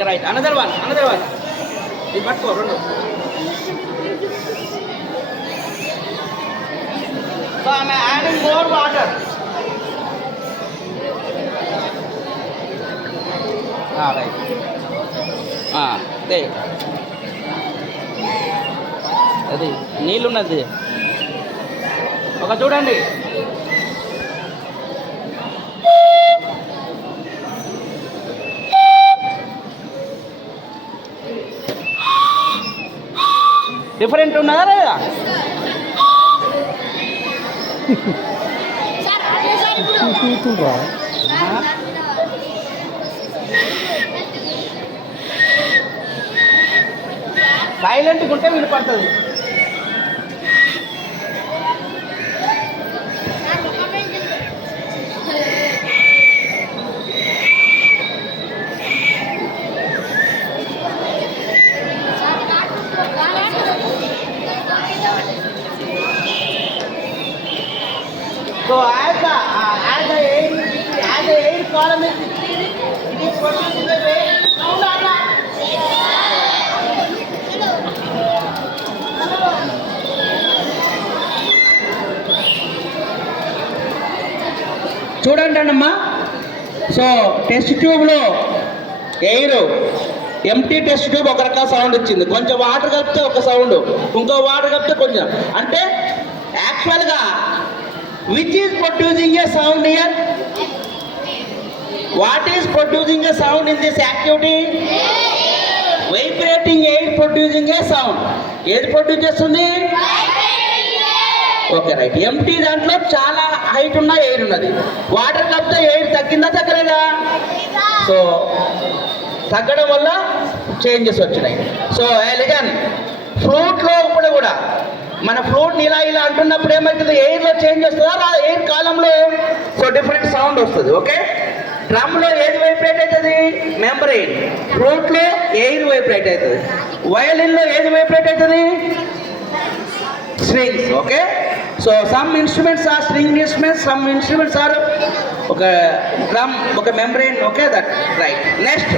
Okay right. Another one ఇది పట్టుకో రెండు. So I adding more water. Right. అది నీళ్ళున్నది ఒక చూడండి. డిఫరెంట్ ఉన్నదా లేదా? సైలెంట్గా ఉంటే వినపడుతుంది. So as the air column is decreasing, it is producing the wave sound or not? చూడండి అమ్మా. సో టెస్ట్ ట్యూబ్లో ఎయిర్ ఎంటీ టెస్ట్ ట్యూబ్ ఒక రకాల సౌండ్ వచ్చింది. కొంచెం వాటర్ కలిపితే ఒక సౌండ్, ఇంకో వాటర్ కలిపితే కొంచెం. అంటే యాక్చువల్గా which is producing a sound here? What is producing a sound in this activity? Vibrating air producing a sound. ఏది ప్రొడ్యూస్ చేస్తుంది? Okay right. ఎంటీ దాంట్లో చాలా హైట్ ఉన్న ఎయిర్ ఉన్నది. వాటర్ కలిపితే ఎయిర్ తగ్గిందా తగ్గలేదా? సో తగ్గడం వల్ల చేంజెస్ వచ్చినాయి. సో ఎలిగన్ ఫ్రూట్లో ఇప్పుడు కూడా మన ఫ్రూట్ని ఇలా అంటున్నప్పుడు ఏమవుతుంది? ఎయిర్లో చేంజ్ వస్తుందా? ఎయిర్ కాలంలో సో డిఫరెంట్ సౌండ్ వస్తుంది. ఓకే. డ్రమ్లో ఏది వైబ్రేట్ అవుతుంది? మెంబ్రెయిన్. ఫ్రూట్లో ఎయిర్ వైబ్రేట్ అవుతుంది. వయలిన్లో ఏది వైబ్రేట్ అవుతుంది? Strings. Okay. So some instruments are string instruments, some instruments are ఒక డ్రమ్, ఒక membrane. Okay, that right. Next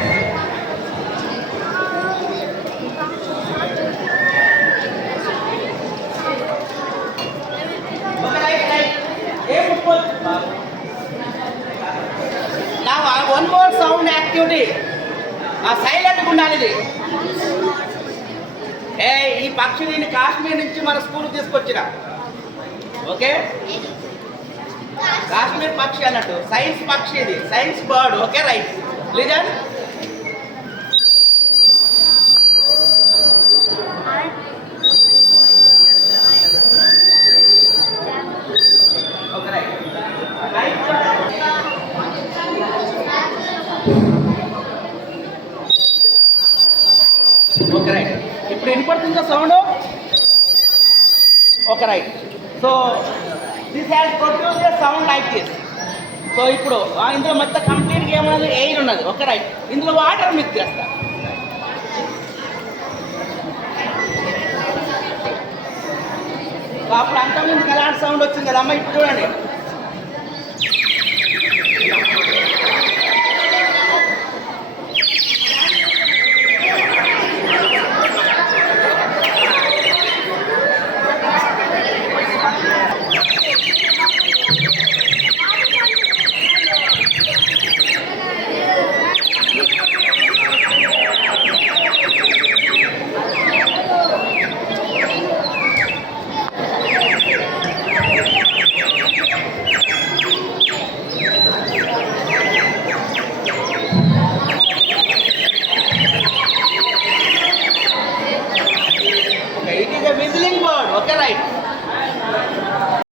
one more sound activity. సైలెంట్గా ఉండాలి ఇది. ఈ పక్షి నేను కాశ్మీర్ నుంచి మన స్కూల్కి తీసుకొచ్చిన. ఓకే, కాశ్మీర్ పక్షి అన్నట్టు సైన్స్ పక్షి, ఇది science bird. Okay right. Listen. Okay right. Okay right. ఇప్పుడు వినపడుతుందా sound? Okay right. So this has produced a sound like this. So ఇప్పుడు ఇందులో మొత్తం కంప్లీట్గా ఏమన్నది? ఎయిర్ ఉన్నది. Okay right. ఇందులో వాటర్ మిక్స్ చేస్తా. అప్పుడు అంతకుముందు ఎలాంటి సౌండ్ వచ్చింది కదమ్మా? ఇప్పుడు చూడండి.